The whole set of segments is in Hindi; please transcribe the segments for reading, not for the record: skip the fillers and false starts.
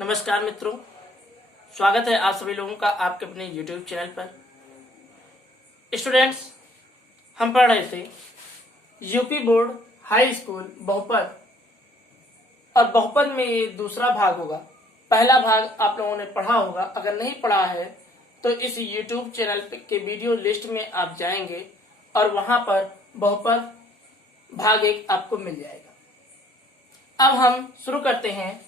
नमस्कार मित्रों, स्वागत है आप सभी लोगों का आपके अपने YouTube चैनल पर। स्टूडेंट्स, हम पढ़ रहे थे यूपी बोर्ड हाई स्कूल बहुपद, और बहुपद में ये दूसरा भाग होगा। पहला भाग आप लोगों ने पढ़ा होगा, अगर नहीं पढ़ा है तो इस YouTube चैनल के वीडियो लिस्ट में आप जाएंगे और वहां पर बहुपद भाग 1 आपको मिल जाएगा। अब हम शुरू करते हैं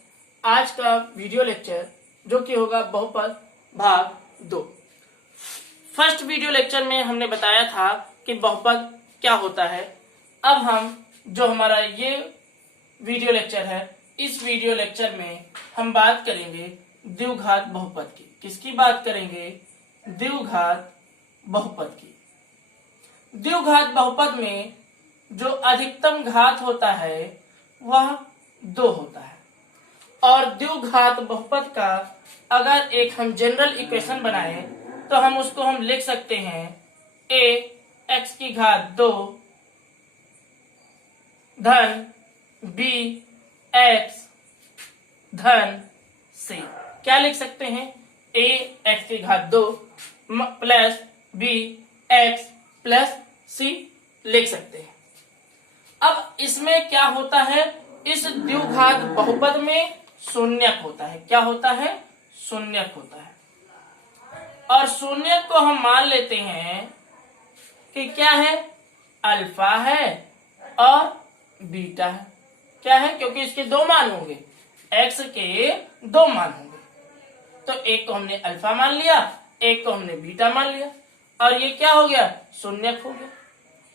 आज का वीडियो लेक्चर, जो कि होगा बहुपद भाग 2। फर्स्ट वीडियो लेक्चर में हमने बताया था कि बहुपद क्या होता है। अब हम जो हमारा ये वीडियो लेक्चर है, इस वीडियो लेक्चर में हम बात करेंगे द्विघात बहुपद की। किसकी बात करेंगे? द्विघात बहुपद की। द्विघात बहुपद में जो अधिकतम घात होता है वह 2 होता है, और द्विघात बहुपद का अगर एक हम जनरल इक्वेशन बनाए तो हम उसको लिख सकते हैं a x की घात 2 धन b x धन c। क्या लिख सकते हैं? a x की घात 2 plus b x plus c लिख सकते हैं। अब इसमें क्या होता है? इस द्विघात बहुपद में शून्यक होता है। क्या होता है? शून्यक होता है। और शून्यक को हम मान लेते हैं कि क्या है? अल्फा है और बीटा है। क्या है? क्योंकि इसके 2 मान होंगे, x के 2 मान होंगे, तो एक को हमने अल्फा मान लिया, एक को हमने बीटा मान लिया, और ये क्या हो गया? शून्यक हो गया।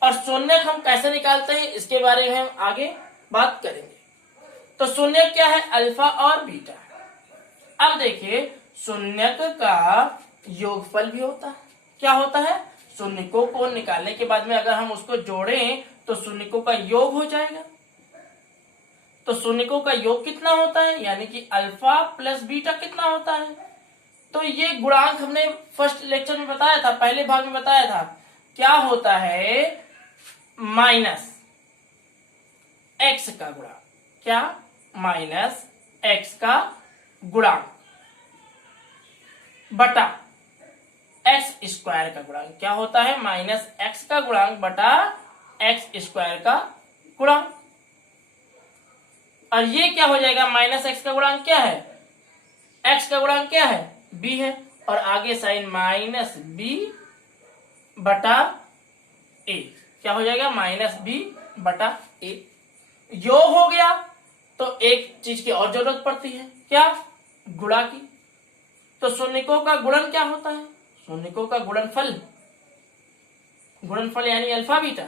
और शून्यक हम कैसे निकालते हैं इसके बारे में हम आगे बात करेंगे। तो शून्यक क्या है? अल्फा और बीटा। अब देखिए, शून्यक का योगफल भी होता है। क्या होता है? शून्यकों को निकालने के बाद में अगर हम उसको जोड़ें तो शून्यकों का योग हो जाएगा। तो शून्यकों का योग कितना होता है? यानी कि अल्फा प्लस बीटा कितना होता है? तो ये गुणांक हमने फर्स्ट लेक्चर में बताया था, पहले भाग में बताया था। क्या होता है? माइनस एक्स का गुणांक। क्या? माइनस एक्स का गुणांक बटा एक्स स्क्वायर का गुणांक। क्या होता है? माइनस एक्स का गुणांक बटा एक्स स्क्वायर का गुणांक। और ये क्या हो जाएगा? माइनस एक्स का गुणांक क्या है? एक्स का गुणांक क्या है? बी है, और आगे साइन माइनस बी बटा ए। क्या हो जाएगा? माइनस बी बटा ए। योग हो गया तो एक चीज की और जरूरत पड़ती है। क्या? गुणा की। तो शून्यकों का गुणन क्या होता है? शून्यकों का गुणनफल। गुणनफल यानी अल्फा बीटा।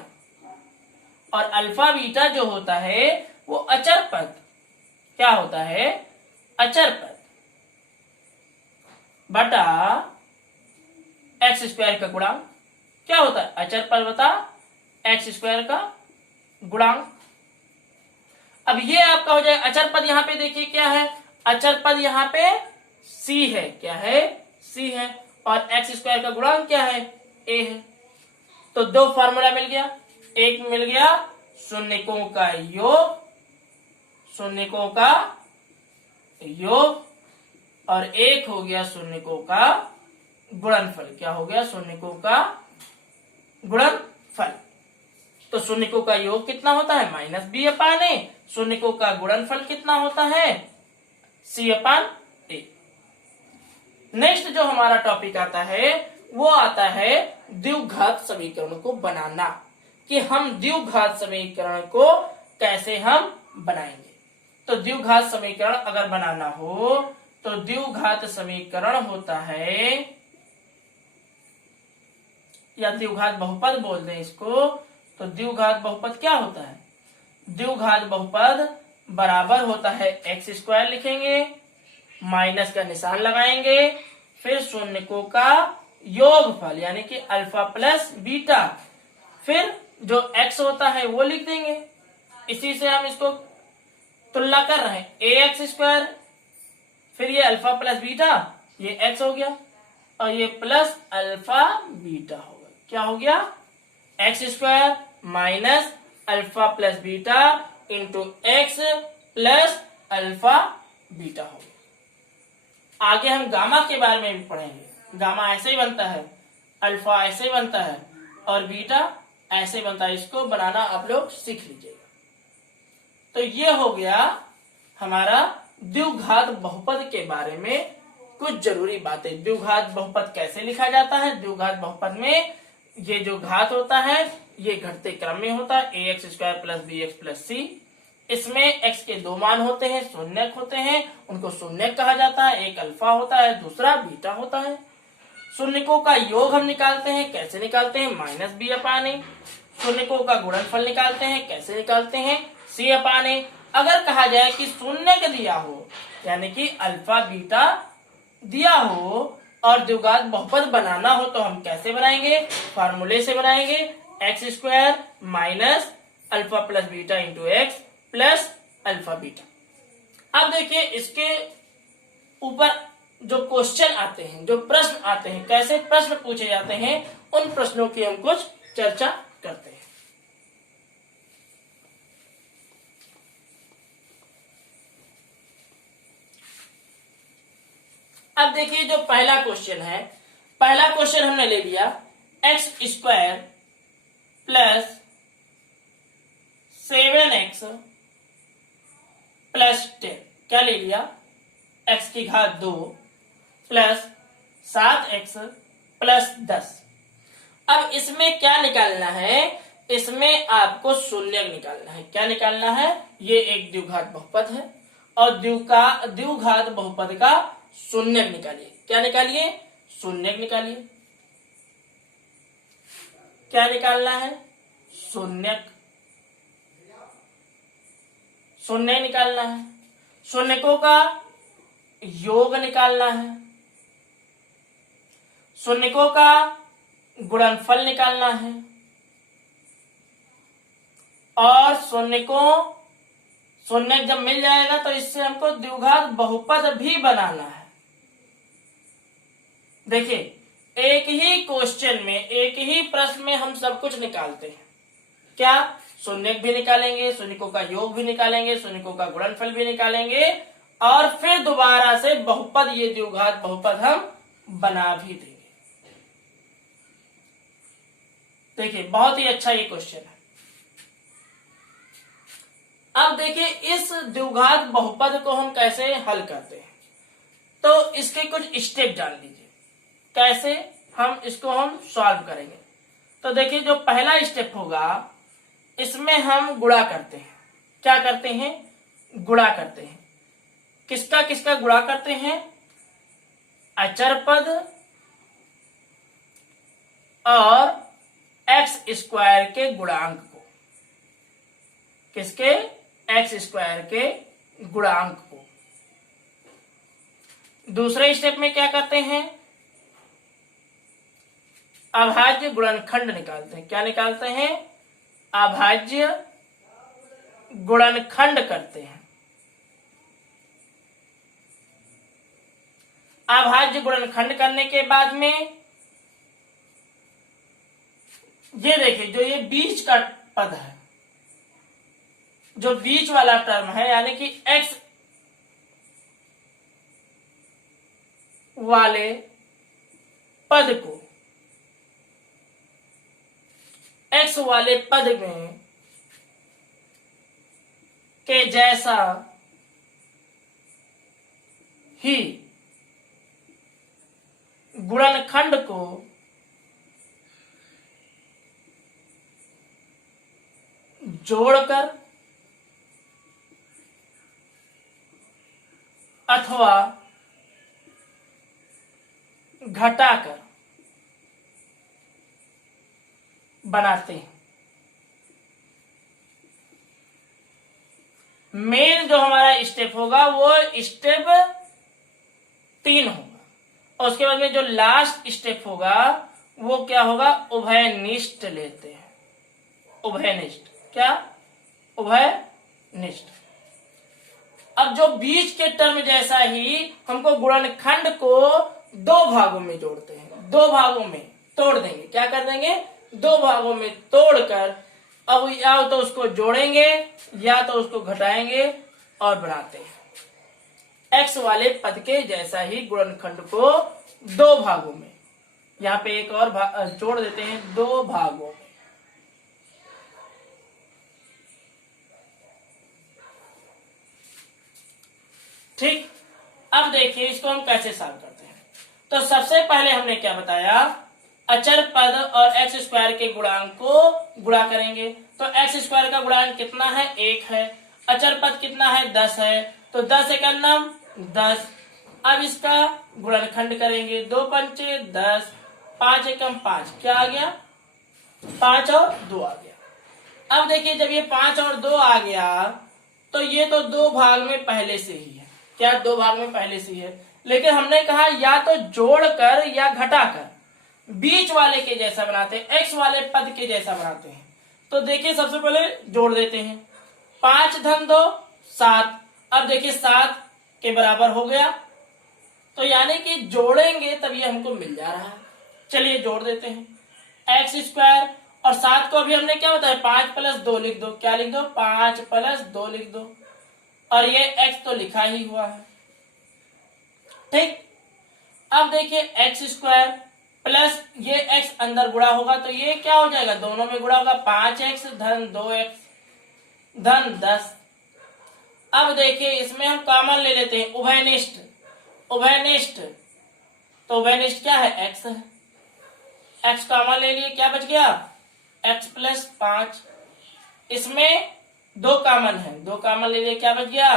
और अल्फा बीटा जो होता है वो अचर पद। क्या होता है? अचर पद बटा एक्स स्क्वायर का गुणांक। क्या होता है? अचर पद बता एक्स स्क्वायर का गुणांक। अब ये आपका हो जाएगा अचर पद। यहां पे देखिए क्या है? अचर पद यहां पे c है। क्या है? c है। और एक्स स्क्वायर का गुणांक क्या है? a है। तो 2 फार्मूला मिल गया। एक मिल गया शून्यकों का योग, शून्यकों का योग, और एक हो गया शून्यकों का गुणनफल। क्या हो गया? शून्यकों का गुणनफल। तो शून्यकों का योग कितना होता है? माइनस बी अपान ए। शून्यकों का गुणनफल कितना होता है? सी अपान ए। नेक्स्ट जो हमारा टॉपिक आता है वो आता है द्विघात समीकरण को बनाना, कि हम द्विघात समीकरण को कैसे हम बनाएंगे। तो द्विघात समीकरण अगर बनाना हो तो द्विघात समीकरण होता है, या द्विघात बहुपद बोल दें इसको, तो द्विघात बहुपद क्या होता है? द्विघात बहुपद बराबर होता है एक्स स्क्वायर लिखेंगे, माइनस का निशान लगाएंगे, फिर शून्यकों का योगफल यानी कि अल्फा प्लस बीटा, फिर जो एक्स होता है वो लिख देंगे। इसी से हम इसको तुलना कर रहे हैं। ए एक्स स्क्वायर, फिर ये अल्फा प्लस बीटा, ये एक्स हो गया, और ये प्लस अल्फा बीटा होगा। क्या हो गया? X square minus alpha plus beta into x plus alpha beta हो गया। आगे हम गामा के बारे में भी पढ़ेंगे। गामा ऐसे ही बनता है, अल्फा ऐसे ही बनता है और बीटा ऐसे बनता है। इसको बनाना आप लोग सीख लीजिएगा। तो ये हो गया हमारा द्विघात बहुपद के बारे में कुछ जरूरी बातें। द्विघात बहुपद कैसे लिखा जाता है? द्विघात बहुपद में ये जो घात होता है ये घटते क्रम में होता है, ax² plus bx plus c। इसमें x के दो मान होते हैं, शून्यक होते हैं, उनको शून्यक कहा जाता है। एक अल्फा होता है, दूसरा बीटा होता है। शून्यकों का योग हम निकालते हैं, कैसे निकालते हैं? -b/a। शून्यकों का गुणनफल निकालते हैं, कैसे निकालते हैं? c/a। अगर कहा जाए कि शून्यक दिया हो, यानी कि अल्फा बीटा दिया हो और द्विघात बहुपद बनाना हो तो हम कैसे बनाएंगे? फार्मूले से बनाएंगे, x² minus alpha plus beta into x plus alpha beta. अब देखिए इसके ऊपर जो क्वेश्चन आते हैं, जो प्रश्न आते हैं, कैसे प्रश्न पूछे जाते हैं, उन प्रश्नों की हम कुछ चर्चा करते हैं। अब देखिए जो पहला क्वेश्चन है, पहला क्वेश्चन हमने ले लिया x² प्लस 7x प्लस 10। क्या ले लिया? x की घात 2 प्लस 7x प्लस 10। अब इसमें क्या निकालना है? इसमें आपको शून्यक निकालना है। क्या निकालना है? ये एक द्विघात बहुपद है और द्विघात बहुपद का शून्यक निकालिए। क्या निकालिए? शून्यक निकालिए। क्या निकालना है? शून्यक। शून्य निकालना है। शून्यकों का योग निकालना है। शून्यकों का गुणनफल निकालना है और शून्यक जब मिल जाएगा तो इससे हमको द्विघात बहुपद भी बनाना है। देखिए एक ही क्वेश्चन में, एक ही प्रश्न में हम सब कुछ निकालते हैं। क्या? शून्यक भी निकालेंगे, शून्यकों का योग भी निकालेंगे, शून्यकों का गुणनफल भी निकालेंगे और फिर दोबारा से बहुपद, ये द्विघात बहुपद हम बना भी देंगे। देखिए बहुत ही अच्छा ये क्वेश्चन है। अब देखिए इस द्विघात बहुपद को हम कैसे हल करते हैं, तो इसके कुछ स्टेप जान लीजिए कैसे हम इसको सॉल्व करेंगे। तो देखिए जो पहला स्टेप होगा इसमें हम गुणा करते हैं। क्या करते हैं? गुणा करते हैं। किसका किसका गुणा करते हैं? अचर पद और x² के गुणांक को। किसके? x² के गुणांक को। दूसरे स्टेप में क्या करते हैं? अभाज्य गुणनखंड निकालते हैं। क्या निकालते हैं? अभाज्य गुणनखंड करते हैं। अभाज्य गुणनखंड करने के बाद में ये देखिए जो ये बीच का पद है, जो बीच वाला टर्म है, यानी कि x वाले पद को, x वाले पद में के जैसा ही गुणनखंड को जोड़कर अथवा घटाकर बनाते हैं। मेन जो हमारा स्टेप होगा वो स्टेप 3 होगा और उसके बाद में जो लास्ट स्टेप होगा वो क्या होगा? उभयनिष्ठ लेते हैं। उभयनिष्ठ। क्या? उभयनिष्ठ। अब जो बीच के टर्म जैसा ही हमको गुणनखंड को 2 भागों में जोड़ते हैं, 2 भागों में तोड़ देंगे। क्या कर देंगे? 2 भागों में तोड़कर अब या तो उसको जोड़ेंगे या तो उसको घटाएंगे और बनाते हैं। एक्स वाले पद के जैसा ही गुणनखंड को दो भागों में, यहाँ पे एक और जोड़ देते हैं, दो भागों में। ठीक, अब देखिए इसको हम कैसे सॉल्व करते हैं। तो सबसे पहले हमने क्या बताया, अचर पद और एक्स स्क्वायर के गुणांक को गुणा करेंगे। तो एक्स स्क्वायर का गुणांक कितना है, 1 है। अचर पद कितना है, 10 है। तो 10 एकम 10। अब इसका गुणनखंड करेंगे, 2 पंचे 10, 5 एकम 5, क्या आ गया, 5 और 2 आ गया। अब देखिए जब ये 5 और 2 आ गया तो ये तो दो भाग में पहले से ही है, क्या दो भाग में पहले से ही है। लेकिन हमने कहा या तो जोड़कर या घटाकर बीच वाले के जैसा बनाते हैं, एक्स वाले पद के जैसा बनाते हैं। तो देखिए सबसे पहले जोड़ देते हैं, 5 धन 2 7। अब देखिए 7 के बराबर हो गया, तो यानी कि जोड़ेंगे तब ये हमको मिल जा रहा है। चलिए जोड़ देते हैं, एक्स स्क्वायर और 7 को अभी हमने क्या बताया, 5 + 2 लिख दो, क्या लिख दो, 5 + 2 लिख दो। और ये x तो लिखा ही हुआ है। ठीक, अब देखिए एक्स स्क्वायर प्लस ये x अंदर गुणा होगा तो ये क्या हो जाएगा, दोनों में गुणा होगा, 5x धन 2x धन 10। अब देखिए इसमें हम कॉमन ले लेते हैं, उभयनिष्ठ। उभयनिष्ठ तो उभयनिष्ठ क्या है, x है। x कॉमन ले लिए, क्या बच गया, x + 5। इसमें 2 कॉमन है, 2 कॉमन ले लिए, क्या बच गया,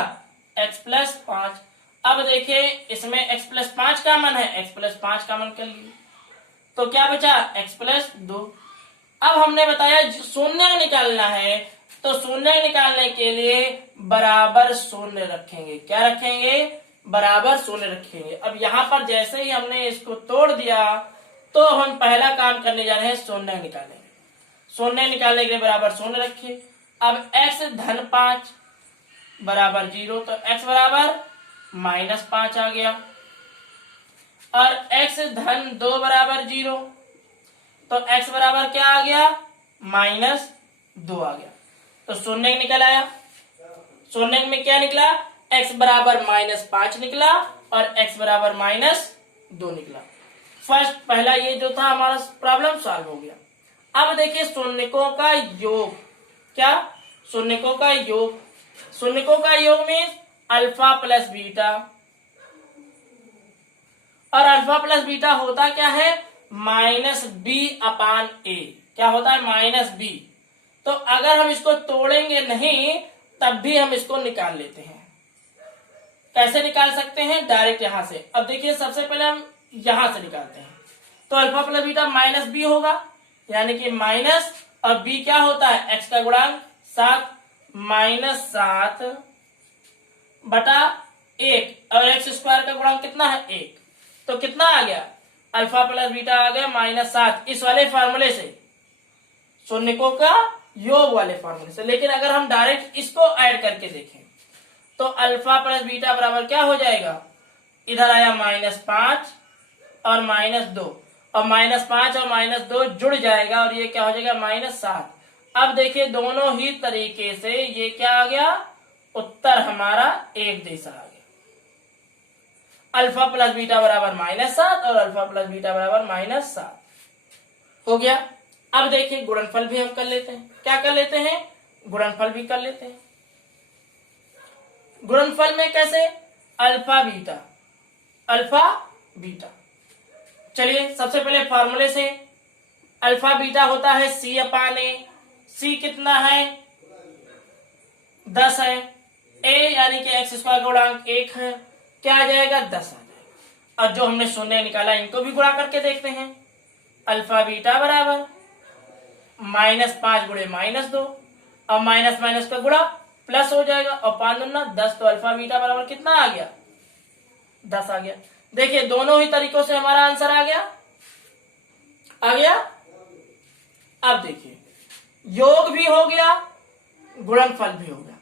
x + 5। अब देखिए इसमें x + 5 कॉमन है, x + 5 कॉमन कर लिए तो क्या बचा, x + 2। अब हमने बताया शून्य निकालना है, तो शून्य निकालने के लिए बराबर शून्य रखेंगे, क्या रखेंगे, बराबर शून्य रखेंगे। अब यहाँ पर जैसे ही हमने इसको तोड़ दिया तो हम पहला काम करने जा रहे हैं, शून्य निकालेंगे। शून्य निकालने के लिए बराबर शून्य रखिए। अब x धन 5 बराबर 0, तो x बराबर -5 आ गया। और x धन 2 बराबर 0, तो x बराबर क्या आ गया, -2 आ गया। तो शून्य निकल आया। शून्य में क्या निकला, x बराबर -5 निकला और x बराबर -2 निकला। फर्स्ट पहला ये जो था हमारा प्रॉब्लम सॉल्व हो गया। अब देखिए शून्यकों का योग, क्या, शून्यकों का योग। शून्यकों का योग में अल्फा प्लस बीटा, और अल्फा प्लस बीटा होता क्या है, -b/a, क्या होता है, -b। तो अगर हम इसको तोड़ेंगे नहीं तब भी हम इसको निकाल लेते हैं। कैसे निकाल सकते हैं, डायरेक्ट यहां से। अब देखिए सबसे पहले हम यहां से निकालते हैं, तो अल्फा प्लस बीटा -b होगा, यानी कि माइनस, और b क्या होता है, x का गुणांक 7, -7 बटा 1, और x स्क्वायर का गुणांक कितना है, 1। तो कितना आ गया, अल्फा प्लस बीटा आ गया -7, इस वाले फॉर्मूले से, शून्यकों का योग वाले फॉर्मूले से। लेकिन अगर हम डायरेक्ट इसको ऐड करके देखें तो अल्फा प्लस बीटा बराबर क्या हो जाएगा, इधर आया -5 और -2, और -5 और -2 जुड़ जाएगा और ये क्या हो जाएगा, -7। अब देखिए दोनों ही तरीके से ये क्या आ गया, उत्तर हमारा एक जैसा आ गया। अल्फा प्लस बीटा बराबर -7 और अल्फा प्लस बीटा बराबर -7 हो गया। अब देखिए गुणनफल भी हम कर लेते हैं, क्या कर लेते हैं, गुणनफल भी कर लेते हैं। गुणनफल में कैसे, अल्फा बीटा, अल्फा बीटा। चलिए सबसे पहले फॉर्मूले से, अल्फा बीटा होता है c/a, c कितना है, 10 है, a यानी कि x स्क्वायर का गुणांक 1 है, क्या आ जाएगा, 10 आ जाएगा। और जो हमने शून्य निकाला इनको भी गुणा करके देखते हैं, अल्फा बीटा बराबर -5 गुणे -2, और माइनस माइनस का गुणा प्लस हो जाएगा, और 5 दूना 10, तो अल्फा बीटा बराबर कितना आ गया, 10 आ गया। देखिए दोनों ही तरीकों से हमारा आंसर आ गया, आ गया। अब देखिए योग भी हो गया, गुणनफल भी हो गया।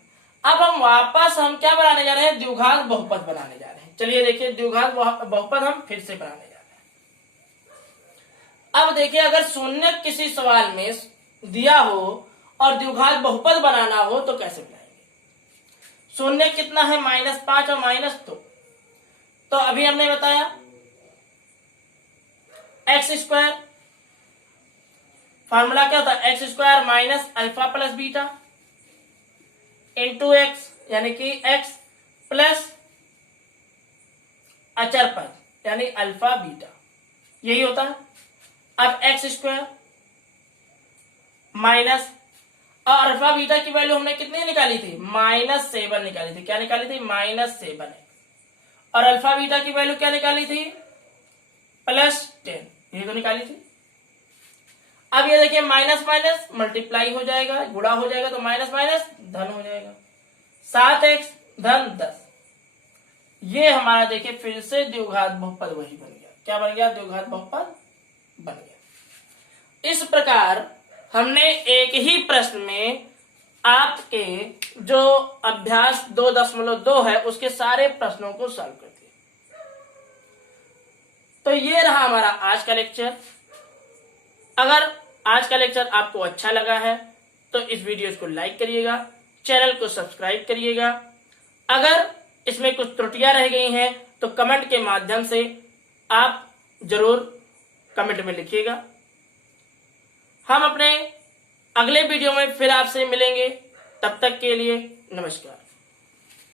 अब हम वापस क्या बनाने जा रहे हैं, द्विघात बहुपद बनाने जा रहे हैं। चलिए देखिए द्विघात बहुपद हम फिर से बनाने जा रहे हैं। अब देखिए अगर शून्य किसी सवाल में दिया हो और द्विघात बहुपद बनाना हो तो कैसे बनाएंगे। शून्य कितना है, -5 और -2, तो अभी हमने बताया एक्स स्क्वायर, फॉर्मूला क्या होता है, x square minus alpha plus beta into x, यानी कि एक्स प्लस अचर पद यानी अल्फा बीटा, यही होता है। अब एक्स स्क्वायर माइनस, और अल्फा बीटा की वैल्यू हमने कितनी निकाली थी, -7 निकाली थी। क्या निकाली थी, -7, और अल्फा बीटा की वैल्यू क्या निकाली थी, +10, ये तो निकाली थी। अब ये देखिए माइनस माइनस मल्टीप्लाई हो जाएगा, गुणा हो जाएगा, तो माइनस माइनस धन हो जाएगा, 7x धन 10। ये हमारा देखिए फिर से द्विघात बहुपद वही बन गया। क्या बन गया, द्विघात बहुपद बन गया। इस प्रकार हमने एक ही प्रश्न में आपके जो अभ्यास 2.2 है उसके सारे प्रश्नों को सॉल्व कर दिया। तो ये रहा हमारा आज का लेक्चर। अगर आज का लेक्चर आपको अच्छा लगा है तो इस वीडियो को लाइक करिएगा, चैनल को सब्सक्राइब करिएगा। अगर इसमें कुछ त्रुटियां रह गई हैं तो कमेंट के माध्यम से आप जरूर कमेंट में लिखिएगा। हम अपने अगले वीडियो में फिर आपसे मिलेंगे, तब तक के लिए नमस्कार।